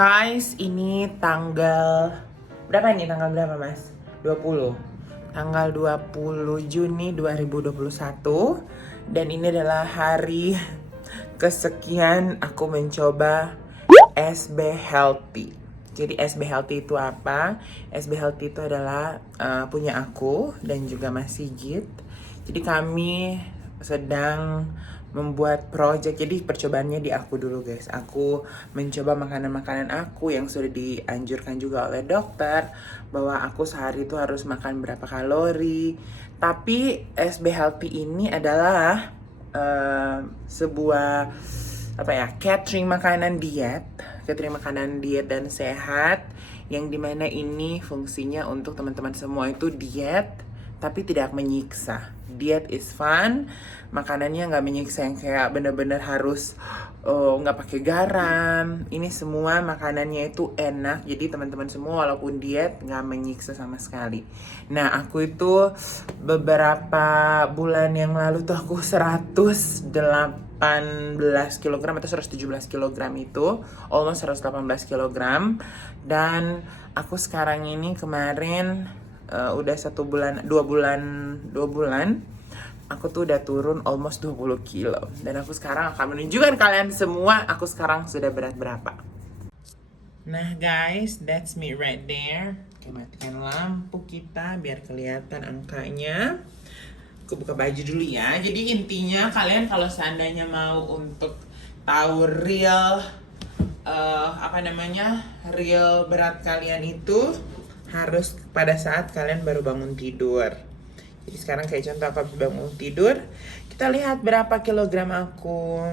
Guys, ini tanggal berapa ini? Tanggal berapa, Mas? 20. Tanggal 20 Juni 2021. Dan ini adalah hari kesekian aku mencoba SB Healthy. Jadi SB Healthy itu apa? SB Healthy itu adalah punya aku dan juga Mas Sigit. Jadi kami sedang membuat project. Jadi percobaannya di aku dulu, guys. Aku mencoba makanan-makanan aku yang sudah dianjurkan juga oleh dokter, bahwa aku sehari itu harus makan berapa kalori. Tapi SB Healthy ini adalah sebuah catering makanan diet dan sehat, yang dimana ini fungsinya untuk teman-teman semua itu diet tapi tidak menyiksa. Diet is fun, makanannya nggak menyiksa yang kayak bener-bener harus nggak pakai garam. Ini semua makanannya itu enak, jadi teman-teman semua walaupun diet nggak menyiksa sama sekali. Nah, aku itu beberapa bulan yang lalu tuh aku 118 kg atau 117 kg itu, almost 118 kg. Dan aku sekarang ini kemarin udah 2 bulan aku tuh udah turun almost 20 kilo. Dan aku sekarang akan menunjukkan kalian semua aku sekarang sudah berat berapa. Nah guys, that's me right there. Oke, matikan lampu kita biar kelihatan angkanya. Aku buka baju dulu ya. Jadi intinya kalian kalau seandainya mau untuk tahu real real berat kalian itu harus pada saat kalian baru bangun tidur. Jadi sekarang kayak contoh aku bangun tidur, kita lihat berapa kilogram aku.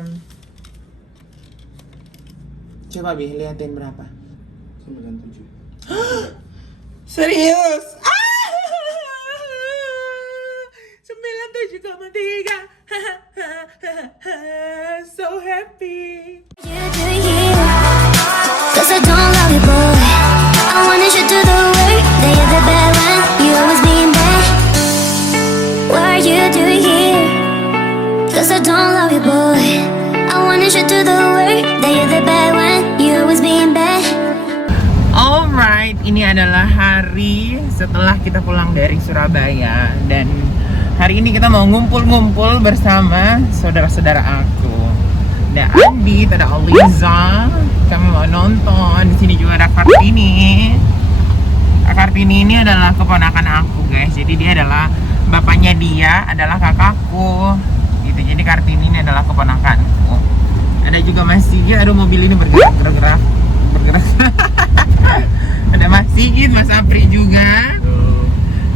Coba Bi, liatin berapa? 97. Serius? 97,3. So happy. Cause I don't love you, boy. I wanted you to the way that you're the bad one. You always being bad. What are you doing here? Cause I don't love you, boy. I wanted you to the way that you're the bad one. You always being bad. Alright, ini adalah hari setelah kita pulang dari Surabaya. Dan hari ini kita mau ngumpul-ngumpul bersama saudara-saudara aku. Ada Andi, ada Aliza. Kami mau nonton. Di sini juga ada Kartini. Kartini ini adalah keponakan aku, guys. Jadi dia adalah bapaknya, dia adalah kakakku. Gitu. Jadi Kartini ini adalah keponakanku. Ada juga Mas Sigit. Aduh, mobil ini bergerak. Ada Mas Sigit, Mas Apri juga.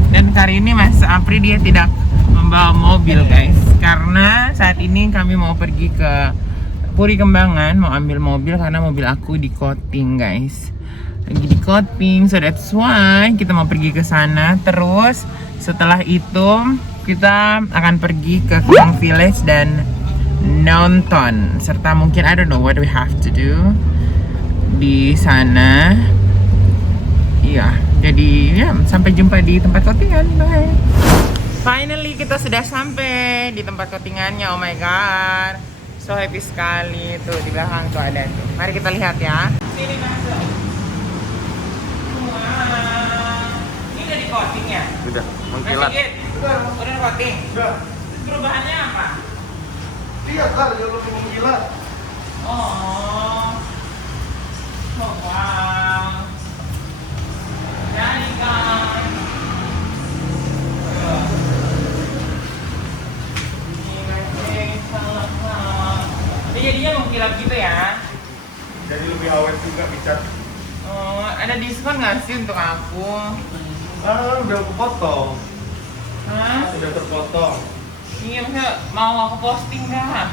Dan kali ini Mas Apri dia tidak membawa mobil, guys. Karena saat ini kami mau pergi ke Puri Kembangan, mau ambil mobil karena mobil aku di coating, guys. Lagi di coating, so that's why kita mau pergi ke sana. Terus setelah itu kita akan pergi ke Kemang Village dan nonton, serta mungkin I don't know what we have to do di sana. Iya, jadi ya sampai jumpa di tempat coatingan. Bye. Finally kita sudah sampai di tempat coatingannya. Oh my god, so happy sekali. Tuh di belakang tuh ada tuh. Mari kita lihat ya. Sini masuk. Wah, ini udah di coating ya? Udah, mengkilat. Udah coating? Udah. Perubahannya apa? Lihat lah, dia lebih mengkilat. Oh, wow. Jadi guys, ini jadinya mengkilap gitu ya? Jadi lebih awet juga bicat. Oh, ada diskon nggak sih untuk aku? Udah aku potong. Hah? Udah terpotong. Iya, maksudnya mau aku posting dah.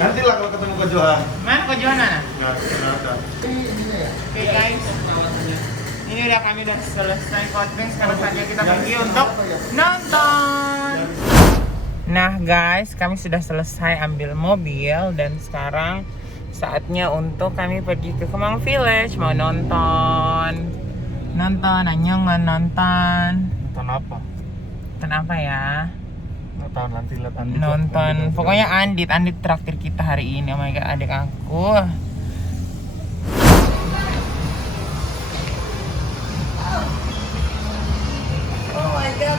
Nanti lah kalau ketemu Kak Johan. Mana Kak Johanna? Nggak ada. Oke guys, ini kami udah selesai coating. Sekarang saatnya kita pergi untuk nonton. Nah guys, kami sudah selesai ambil mobil dan sekarang saatnya untuk kami pergi ke Kemang Village. Mau nonton, annyeong nonton. Nonton apa? Nonton apa ya? Nonton nanti lihat Andi. Nonton, pokoknya Andit traktir kita hari ini. Oh my god, adik aku.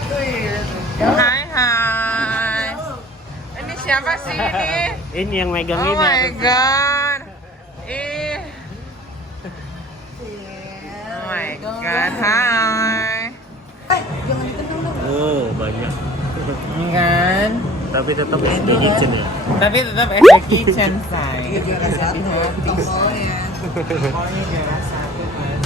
Hai hai. Ini siapa sih ini? Ini yang megang Oh ini. my god. Oh my god. Hai. Oh, banyak. Ini kan. Tapi tetap SD Kitchen ya. Tapi tetap ada kitchen say. Juara satu. Tokonya juara satu mas.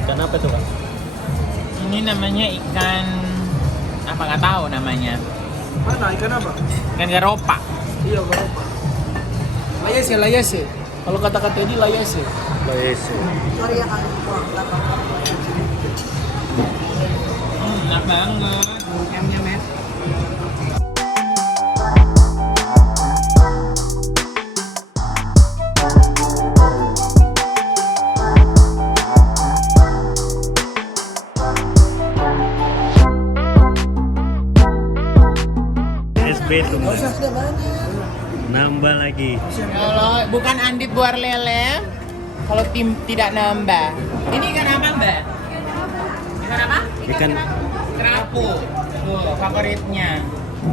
Ikan apa tuh, Kak? Ini namanya ikan apa nggak tahu namanya. Mana ikan apa? Ikan garopa. Iya, berapa? Layas ya. Kalau kata-kata ini layas ya. Laese. Enak banget. Nyam-nyam ya. SB tuh. Mas. Nambah lagi. Kalau bukan Andit buar lele, kalau tim tidak nambah. Ini ikan apa mbak? Ikan apa? Ikan Kerapu. Tuh favoritnya.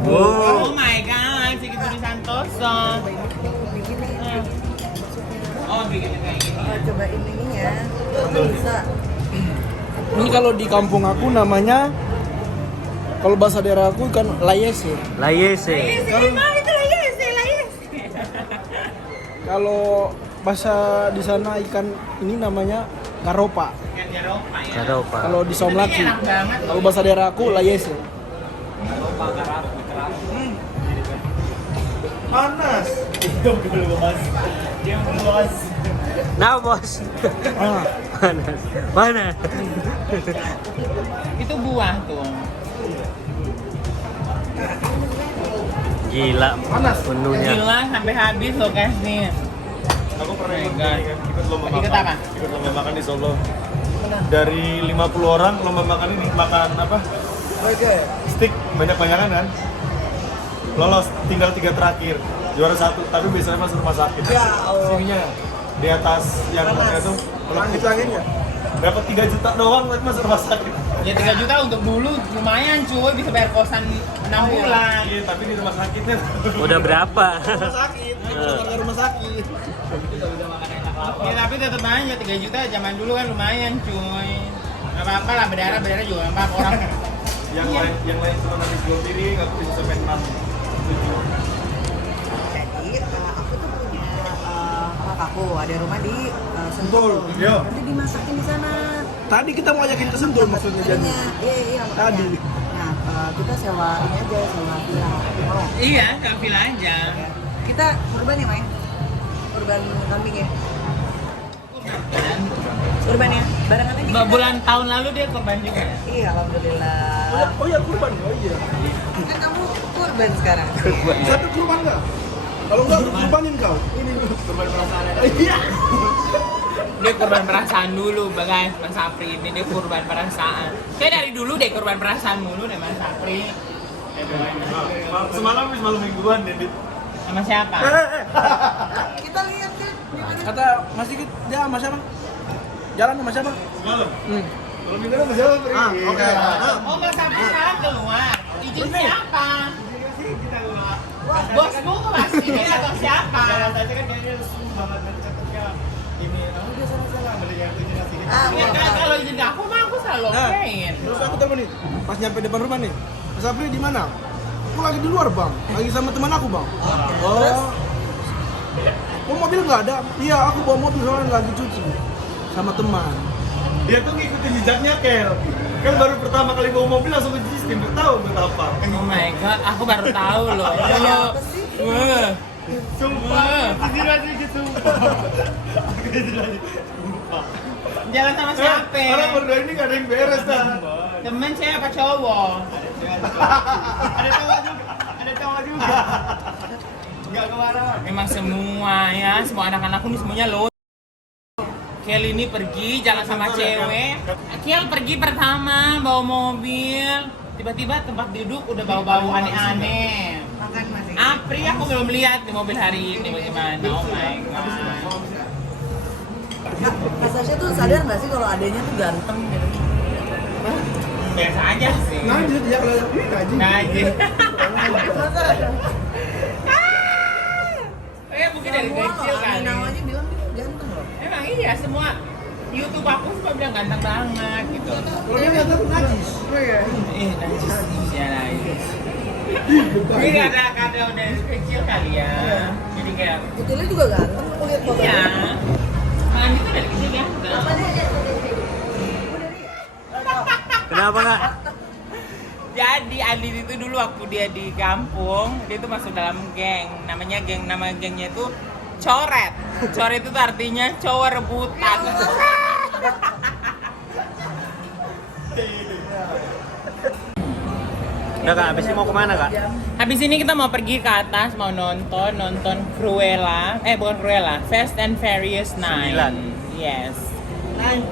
Oh. Oh my god, si Budi Santoso. Oh bikin kayak gini. Cobain ininya, bisa. Ini kalau di kampung aku namanya, kalau bahasa daerah aku ikan layas ya. Laese. Kalau bahasa di sana ikan ini namanya garopa. Ikan garopa ya. Garopa. Kalau di Somlaki. Enak banget. Kalau bahasa daerah aku layas ya. Panas. Nah, bos. Ah, Panas. Mana? Itu buah tuh. Gila. Panas. Menunya. Gila sampai habis loh kasih. Aku pernah Oh my ikut God. ini kan, ikut lomba Ikut makan. apa? Ikut lomba makan di Solo. Dari 50 orang lomba makan ini makan apa? Stick banyak-banyakan kan? Lolos, tinggal 3 terakhir. Juara 1, tapi biasanya masuk rumah sakit. Ya Allah. Sininya di atas yang itu langit-langitnya. dapat 3 juta doang tapi masuk rumah sakit. Ya 3 juta untuk dulu lumayan cuy, bisa bayar kosan 6 bulan. Iya, tapi di rumah sakitnya Udah berapa? Rumah sakit. Keluarga rumah sakit. Ya tapi tetap aja 3 juta zaman dulu kan lumayan cuy. Gak apa-apa lah, berdarah juga gak apa-apa orang. yang lain cuma habis 2 piring, aku bisa sampai 6. Jadi aku tuh punya kakakku ada rumah di Sentul. Yo. Nanti dimasakin di sana. Tadi kita mau ajakin ke Sentul maksudnya jadi. Iya makanya. Tadi. Nah kita sewa ini aja, sewa villa. Mau? Iya, kambil aja. Kita kurban ya, Mai? Kurban kambing ya? Kurban ya? Barengan aja. Bulan tahun lalu dia korban juga. Iya, alhamdulillah. Oh ya kurban. Oh iya. Kan kamu kurban sekarang. Satu kurban enggak? Kalau enggak kurbanin kau. Ini kurban perasaan. Iya. Dia korban perasaan dulu, guys, Mas Sapri ini dia korban perasaan. Kayak dari dulu deh korban perasaan mulu deh Mas Sapri. Semalam habis malam mingguan ya, Dit. Sama siapa? Kita lihat kan. Kata Mas Dikit dia sama siapa? Jalan sama siapa? Semalam. Hmm. Malam mingguan sama siapa, Pri? Oke. Oh, Mas Sapri sekarang keluar. Izin siapa? Bosmu pasti dia atau siapa? Rasanya kan kayaknya lesu banget dan cakepnya ini. Oh, dia salah-salah ada yang itu ngasih. Ya, kalau izin aku mah aku selalu Nah, okein. terus aku telepon nih, pas nyampe depan rumah nih, Mas Apri di mana? Aku lagi di luar bang, lagi sama teman aku bang. Oh, oh mobil nggak ada? Iya, aku bawa mobil soalnya lagi cuci sama teman. Dia tuh ngikutin jejaknya, Kel. Kan baru pertama kali bawa mobil langsung ke sistem, nggak tahu betapa. Oh my god, aku baru tahu loh. Apa sih? Wah. Sumpah, jujur aja gitu. Jalan sama siapa? Orang berdua ini nggak ada yang beres dah. Temen saya apa cowok? Ada cowok juga, ada cowok juga. Nggak kemana. Memang semua ya, semua anak-anakku ini semuanya lo. Kel ini pergi jalan sama cewek. Kel pergi pertama bawa mobil. Tiba-tiba tempat duduk udah bau-bau aneh-aneh. Makan masih. Apri aku belum lihat di mobil hari ini bagaimana. Oh my god. Kak Sasha tuh sadar nggak sih kalau adanya tuh ganteng gitu? Biasa aja sih. Lanjut ya kalau gaji. Ngaji. Mungkin dari kecil kali. Namanya bilang dia ganteng loh. Emang iya semua YouTube aku semua bilang ganteng banget gitu. Kalau dia ganteng najis. Oh iya. Najis. Ya najis. Ini karena udah dari kecil kali ya. Jadi kayak Putulnya juga ganteng, aku lihat fotonya. iya. Kan itu dari kecil ya. Kenapa kak? Jadi Andi itu dulu waktu dia di kampung, dia tuh masuk dalam geng. Nama gengnya itu Coret. Coret itu tuh artinya cowok rebutan. Udah kak, abis ini mau kemana kak? Habis ini kita mau pergi ke atas, mau nonton Cruella. Bukan Cruella, Fast and Furious 9. 9. Yes. 9,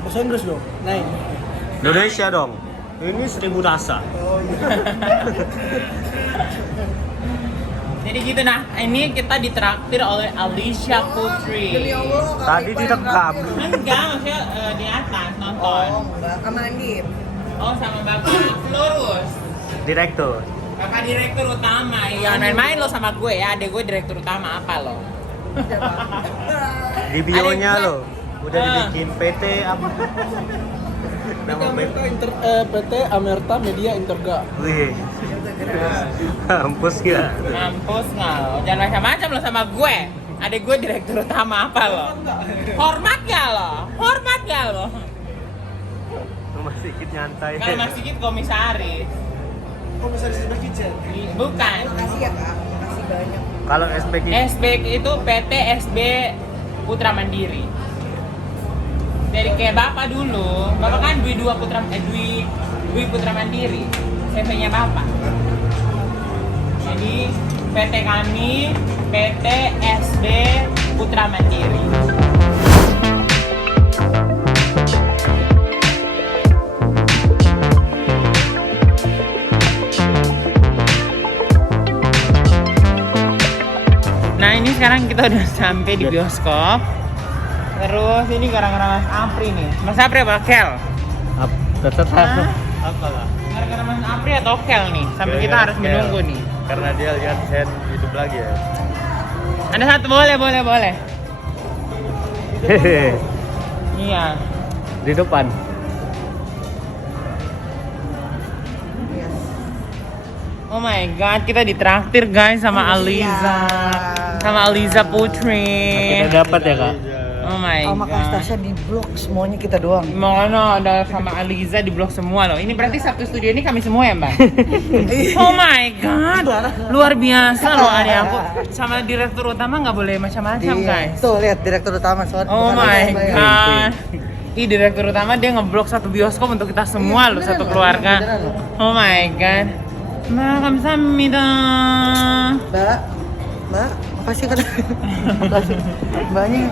bahasa Inggris dong. 9. Indonesia dong. Ini 1000 rasa. Oh iya. Jadi gitu nah, ini kita ditraktir oleh Alicia Putri. Demi Allah, Tadi direkam. Enggak, maksudnya di atas nonton. Oh, enggak. Sama Andip. Oh, sama Bapak Florus. Direktur. Bapak direktur utama. Jangan main-main lo sama gue ya, adek gue direktur utama apa lo? Di bionya Adek gue. lo. Udah dibikin PT apa? Nama PT Amerta Media Interga. Wih. Mampus ya. Mampus nggak lo? Jangan macam-macam lo sama gue. Adek gue direktur utama apa lo? Hormat gak lo? Hormat gak lo? Mas Sigit nyantai. Kalau Mas Sigit komisaris. Komisaris Kitchen. Bukan. Makasih ya kak, makasih banyak. Kalau SPG SB itu PT SB Putra Mandiri. Dari kayak Bapak dulu, Bapak kan Dwi Putra Mandiri. CV-nya Bapak. Jadi PT kami PT SB Putra Mandiri. Nah ini sekarang kita udah sampai di bioskop. Terus ini gara-gara Mas Apri nih. Mas Apri apa Kel? tetap Hah? apa lah? Gara-gara Mas Apri atau Kel nih? Sampai kita Gara-gara harus Kel. menunggu nih. Karena dia lihat Sen hidup lagi ya. Ada satu boleh. Hehehe. Iya. Di depan. Oh my god, kita ditraktir guys sama Aliza. Sama Aliza Putri. Kita dapat ya kak. Oh my Sama Kak god. Stasha di blok semuanya kita doang. Mana ada sama Aliza di blog semua loh. Ini berarti satu studio ini kami semua ya, Mbak? Oh my god. Luar biasa loh adek aku. Sama direktur utama nggak boleh macam-macam, guys. Tuh lihat direktur utama soal. Oh my god. Ih, direktur utama dia ngeblok satu bioskop untuk kita semua loh, satu keluarga. Oh my god. Mbak, kamsahamnida. Mbak, makasih kan. Makasih. Banyak.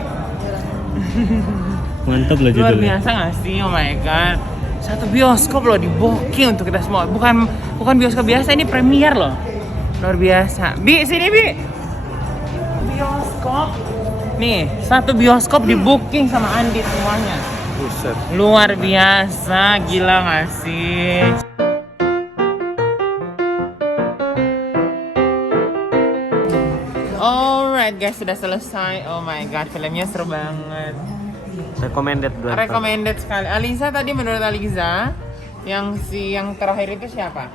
Mantap lah Luar biasa nggak sih? Oh my god. Satu bioskop loh di booking untuk kita semua. Bukan bioskop biasa, ini premier loh. Luar biasa. Bi, sini Bi. Bioskop. Nih, satu bioskop di booking sama Andi semuanya. Buset. Luar biasa, gila nggak sih? Alright guys, sudah selesai. Oh my god, filmnya seru banget. Recommended dua. Recommended sekali. Aliza tadi menurut Aliza, yang terakhir itu siapa?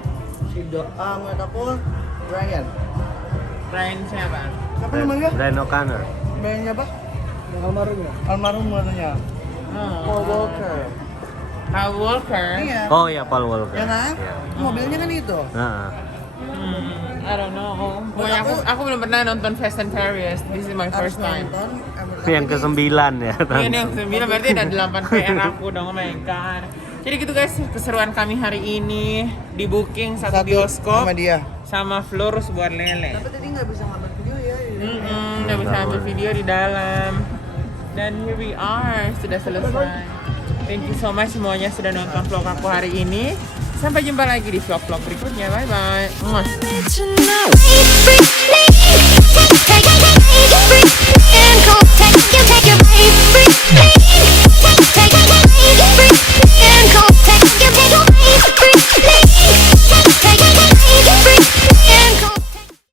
Si doa menurut aku Brian. Brian siapa? Siapa namanya? Brian O'Connor. Brian siapa? Yang almarhum ya? Almarhum katanya. Paul Walker. Paul Walker. Iya. Oh ya Paul Walker. Ya kan? Iya. Mobilnya kan itu. Nah, I don't know. Pokoknya aku belum pernah nonton Fast and Furious. This is my Harus first time. nonton. ini yang ke-9 ya. Ini yang 9 berarti ada 8 PR aku dong, oh my god. Jadi gitu guys, keseruan kami hari ini di booking satu bioskop sama dia. sama Florus buat lele. Tapi tadi nggak bisa ngambil video ya. Nggak bisa ambil video di dalam. Dan here we are, sudah selesai. Thank you so much semuanya sudah nonton vlog aku hari ini. Sampai jumpa lagi di vlog-vlog berikutnya. Bye bye. Tonight.